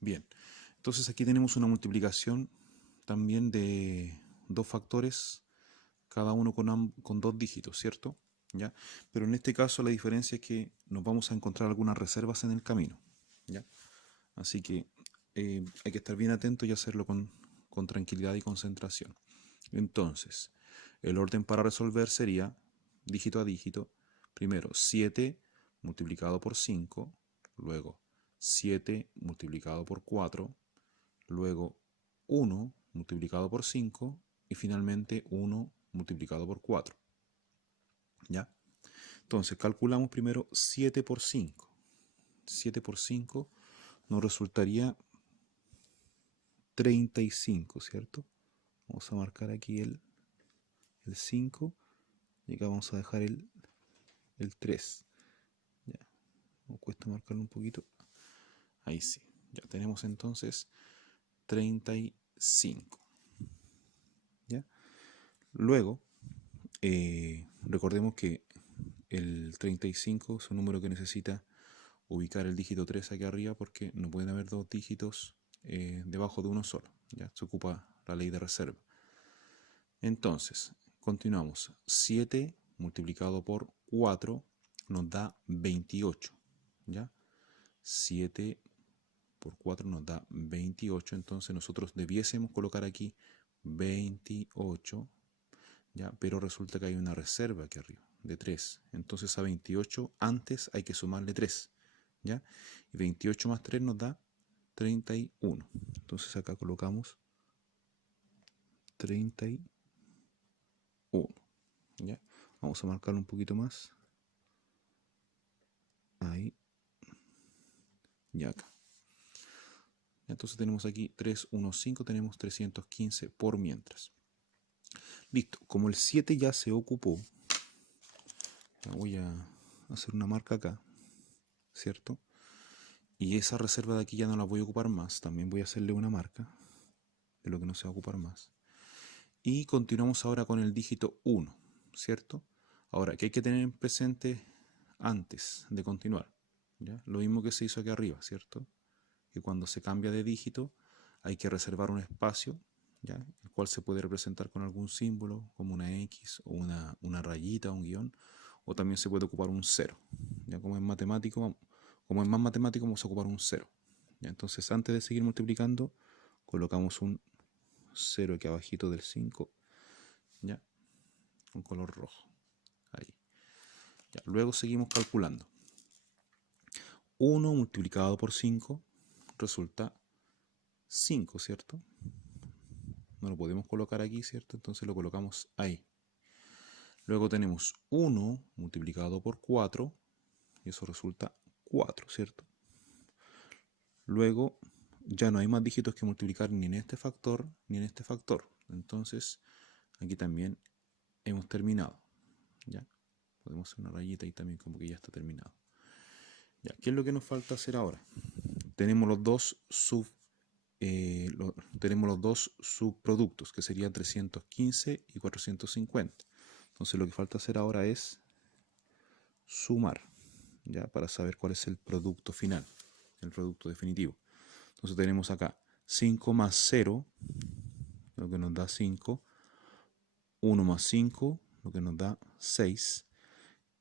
Bien, entonces aquí tenemos una multiplicación también de dos factores, cada uno con dos dígitos, ¿cierto? ¿Ya? Pero en este caso la diferencia es que nos vamos a encontrar algunas reservas en el camino, ¿ya? Así que hay que estar bien atento y hacerlo con tranquilidad y concentración. Entonces, el orden para resolver sería dígito a dígito. Primero 7 multiplicado por 5, luego 7 multiplicado por 4, luego 1 multiplicado por 5 y finalmente 1 multiplicado por 4. ¿Ya? Entonces calculamos primero 7 por 5. 7 por 5 nos resultaría 35, ¿cierto? Vamos a marcar aquí el 5 y acá vamos a dejar el 3. Ya, me cuesta marcarlo un poquito. Ahí sí. Ya tenemos entonces 35. ¿Ya? Luego, recordemos que el 35 es un número que necesita ubicar el dígito 3 aquí arriba porque no pueden haber dos dígitos debajo de uno solo. ¿Ya? Se ocupa la ley de reserva. Entonces, continuamos. 7 multiplicado por 4 nos da 28. ¿Ya? 7 por 4 nos da 28. Entonces nosotros debiésemos colocar aquí 28. ¿Ya? Pero resulta que hay una reserva aquí arriba de 3. Entonces a 28 antes hay que sumarle 3. ¿Ya? Y 28 más 3 nos da 31. Entonces acá colocamos 31. ¿Ya? Vamos a marcarlo un poquito más. Ahí. Y acá. Entonces tenemos aquí 315, tenemos 315 por mientras. Listo. Como el 7 ya se ocupó, voy a hacer una marca acá, ¿cierto? Y esa reserva de aquí ya no la voy a ocupar más. También voy a hacerle una marca de lo que no se va a ocupar más. Y continuamos ahora con el dígito 1, ¿cierto? Ahora, ¿qué hay que tener en presente antes de continuar? ¿Ya? Lo mismo que se hizo aquí arriba, ¿cierto? Que cuando se cambia de dígito hay que reservar un espacio, ¿ya? El cual se puede representar con algún símbolo, como una X o una rayita, un guión, o también se puede ocupar un 0. ¿Ya? Como es más matemático, vamos a ocupar un 0. ¿Ya? Entonces, antes de seguir multiplicando, colocamos un 0 aquí abajito del 5, ¿ya? Con color rojo. Ahí. Ya. Luego seguimos calculando. 1 multiplicado por 5 resulta 5, ¿cierto? No lo podemos colocar aquí, ¿cierto? Entonces lo colocamos ahí. Luego tenemos 1 multiplicado por 4, y eso resulta 4, ¿cierto? Luego ya no hay más dígitos que multiplicar ni en este factor ni en este factor. Entonces aquí también hemos terminado. ¿Ya? Podemos hacer una rayita ahí también como que ya está terminado. ¿Ya? ¿Qué es lo que nos falta hacer ahora? Tenemos los dos subproductos, que serían 315 y 450. Entonces lo que falta hacer ahora es sumar, ¿ya? Para saber cuál es el producto final, el producto definitivo. Entonces tenemos acá 5 más 0, lo que nos da 5, 1 más 5, lo que nos da 6,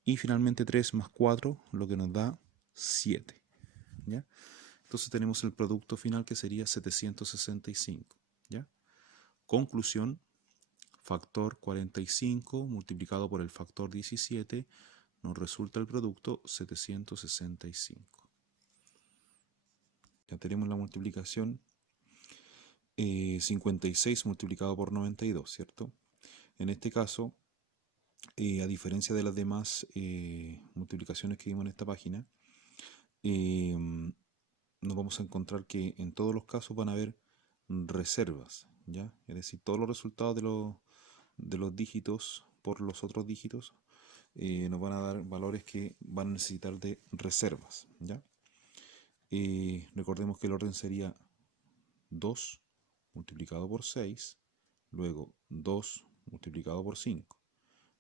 y finalmente 3 más 4, lo que nos da 7. ¿Ya? Entonces tenemos el producto final que sería 765. ¿Ya? Conclusión, factor 45 multiplicado por el factor 17 nos resulta el producto 765. Ya tenemos la multiplicación 56 multiplicado por 92, ¿cierto? En este caso, a diferencia de las demás multiplicaciones que vimos en esta página, nos vamos a encontrar que en todos los casos van a haber reservas, ¿ya? Es decir, todos los resultados de los dígitos por los otros dígitos nos van a dar valores que van a necesitar de reservas, ¿ya? Recordemos que el orden sería 2 multiplicado por 6, luego 2 multiplicado por 5,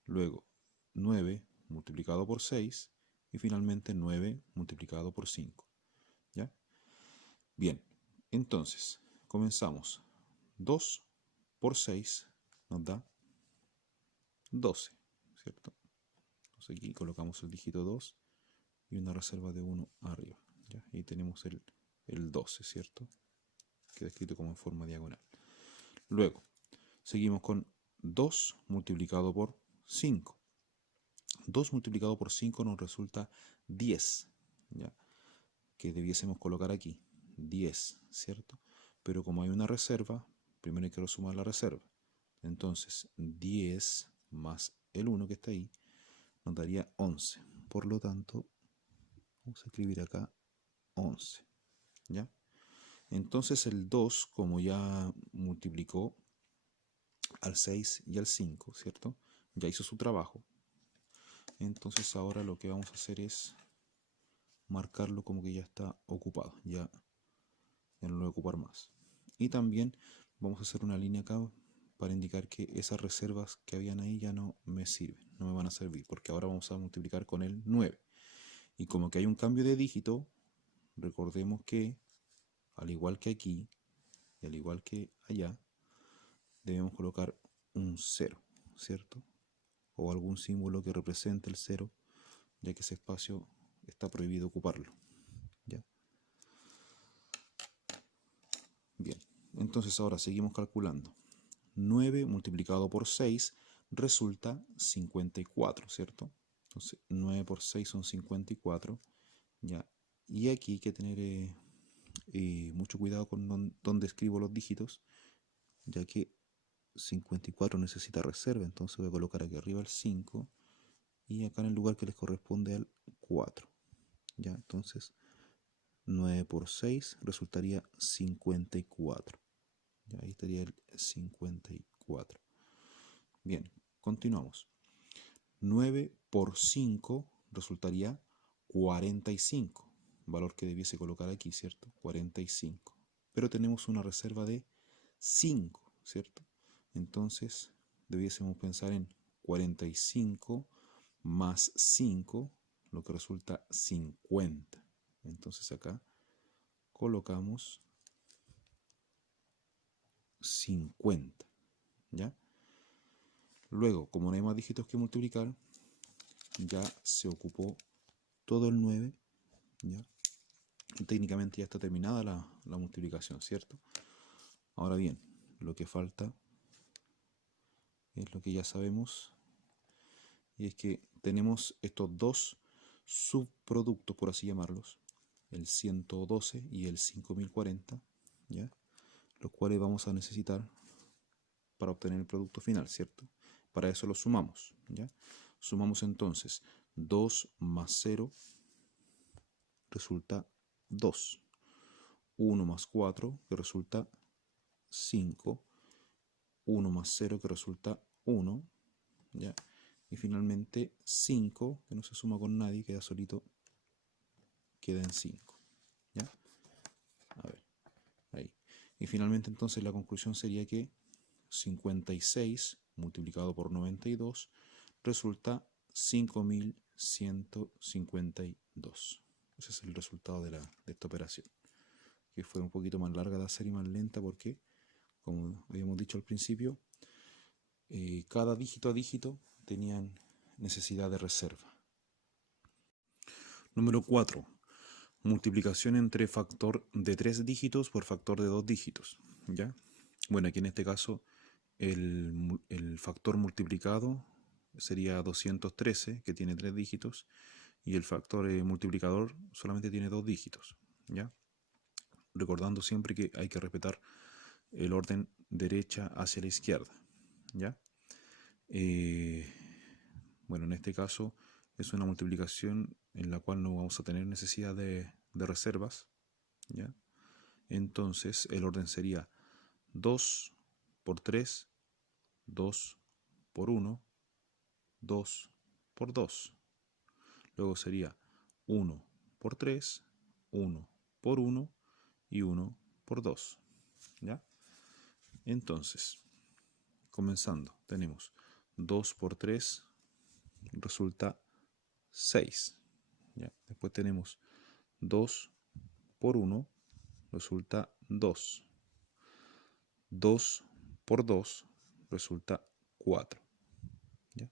luego 9 multiplicado por 6 y finalmente 9 multiplicado por 5. ¿Ya? Bien, Entonces, comenzamos. 2 por 6 nos da 12, ¿cierto? Entonces aquí colocamos el dígito 2 y una reserva de 1 arriba. ¿Ya? Y tenemos el 12, ¿cierto? Queda escrito como en forma diagonal. Luego, seguimos con 2 multiplicado por 5. 2 multiplicado por 5 nos resulta 10, ¿ya? Que debiésemos colocar aquí, 10, ¿cierto? Pero como hay una reserva, primero hay que sumar la reserva. Entonces, 10 más el 1 que está ahí, nos daría 11. Por lo tanto, vamos a escribir acá 11, ¿ya? Entonces el 2, como ya multiplicó al 6 y al 5, ¿cierto? Ya hizo su trabajo. Entonces ahora lo que vamos a hacer es marcarlo como que ya está ocupado, ya no lo voy a ocupar más. Y también vamos a hacer una línea acá para indicar que esas reservas que habían ahí ya no me sirven, no me van a servir, porque ahora vamos a multiplicar con el 9. Y como que hay un cambio de dígito, recordemos que al igual que aquí y al igual que allá, debemos colocar un 0, ¿cierto? O algún símbolo que represente el 0, ya que ese espacio está prohibido ocuparlo. ¿Ya? Bien, entonces ahora seguimos calculando. 9 multiplicado por 6 resulta 54, ¿cierto? Entonces 9 por 6 son 54. ¿Ya? Y aquí hay que tener mucho cuidado con dónde escribo los dígitos, ya que 54 necesita reserva, entonces voy a colocar aquí arriba el 5 y acá en el lugar que les corresponde al 4. ¿Ya? Entonces 9 por 6 resultaría 54. ¿Ya? Ahí estaría el 54. Bien, continuamos. 9 por 5 resultaría 45. Valor que debiese colocar aquí, ¿cierto? 45. Pero tenemos una reserva de 5, ¿cierto? Entonces debiésemos pensar en 45 más 5, lo que resulta 50. Entonces acá colocamos 50, ¿ya? Luego, como no hay más dígitos que multiplicar, ya se ocupó todo el 9, ¿ya? Y técnicamente ya está terminada la multiplicación, ¿cierto? Ahora bien, lo que falta es lo que ya sabemos, y es que tenemos estos dos subproductos, por así llamarlos, el 112 y el 5040, ¿ya? Los cuales vamos a necesitar para obtener el producto final, ¿cierto? Para eso lo sumamos, ¿ya? Sumamos entonces 2 más 0 resulta 2. 1 más 4 que resulta 5. 1 más 0 que resulta 1, ¿ya? Y finalmente 5, que no se suma con nadie, queda solito, queda en 5, ¿ya? A ver, ahí. Y finalmente entonces la conclusión sería que 56 multiplicado por 92 resulta 5152. Ese es el resultado de esta operación, que fue un poquito más larga de hacer y más lenta porque, como habíamos dicho al principio, cada dígito a dígito tenían necesidad de reserva. Número 4. Multiplicación entre factor de 3 dígitos por factor de 2 dígitos. ¿Ya? Bueno, aquí en este caso el factor multiplicado sería 213, que tiene 3 dígitos, y el factor multiplicador solamente tiene 2 dígitos. ¿Ya? Recordando siempre que hay que respetar el orden derecha hacia la izquierda. ¿Ya? Bueno, en este caso es una multiplicación en la cual no vamos a tener necesidad de reservas, ¿ya? Entonces el orden sería 2 por 3, 2 por 1, 2 por 2. Luego sería 1 por 3, 1 por 1 y 1 por 2. ¿Ya? Entonces, comenzando, tenemos 2 por 3 resulta 6. ¿Ya? Después tenemos 2 por 1 resulta 2. 2 por 2 resulta 4. ¿Ya?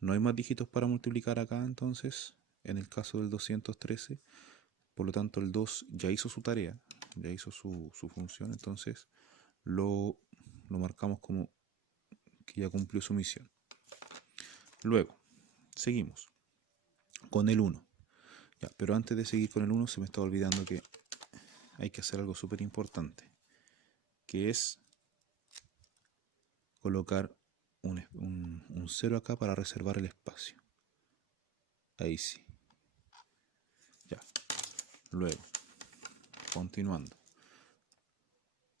No hay más dígitos para multiplicar acá, entonces, en el caso del 213. Por lo tanto, el 2 ya hizo su tarea, ya hizo su función, entonces lo marcamos como que ya cumplió su misión. Luego, seguimos con el 1. Ya, pero antes de seguir con el 1, se me está olvidando que hay que hacer algo súper importante, que es colocar un 0 acá para reservar el espacio. Ahí sí. Ya. Luego, continuando.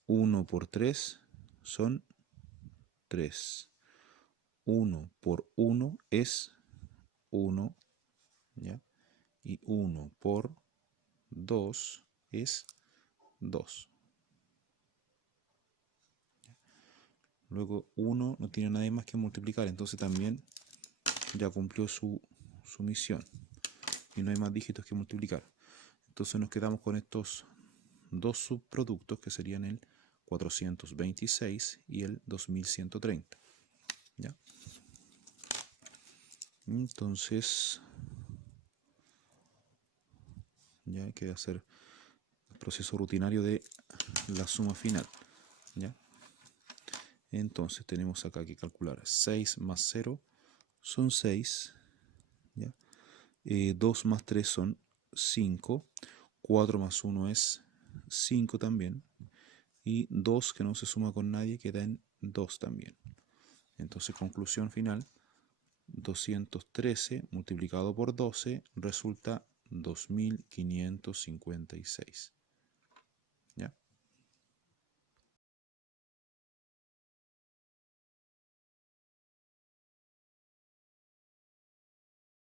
1 por 3 son 3. 1 por 1 es 1. ¿Ya? Y 1 por 2 es 2. Luego 1 no tiene nadie más que multiplicar, entonces también ya cumplió su misión. Y no hay más dígitos que multiplicar. Entonces nos quedamos con estos dos subproductos que serían el 426 y el 2130. ¿Ya? Entonces ya hay que hacer el proceso rutinario de la suma final. ¿Ya? Entonces tenemos acá que calcular 6 más 0 son 6. ¿Ya? 2 más 3 son 5. 4 más 1 es 5 también. Y 2 que no se suma con nadie queda en 2 también. Entonces, conclusión final, 213 multiplicado por 12 resulta 2556. ¿Ya?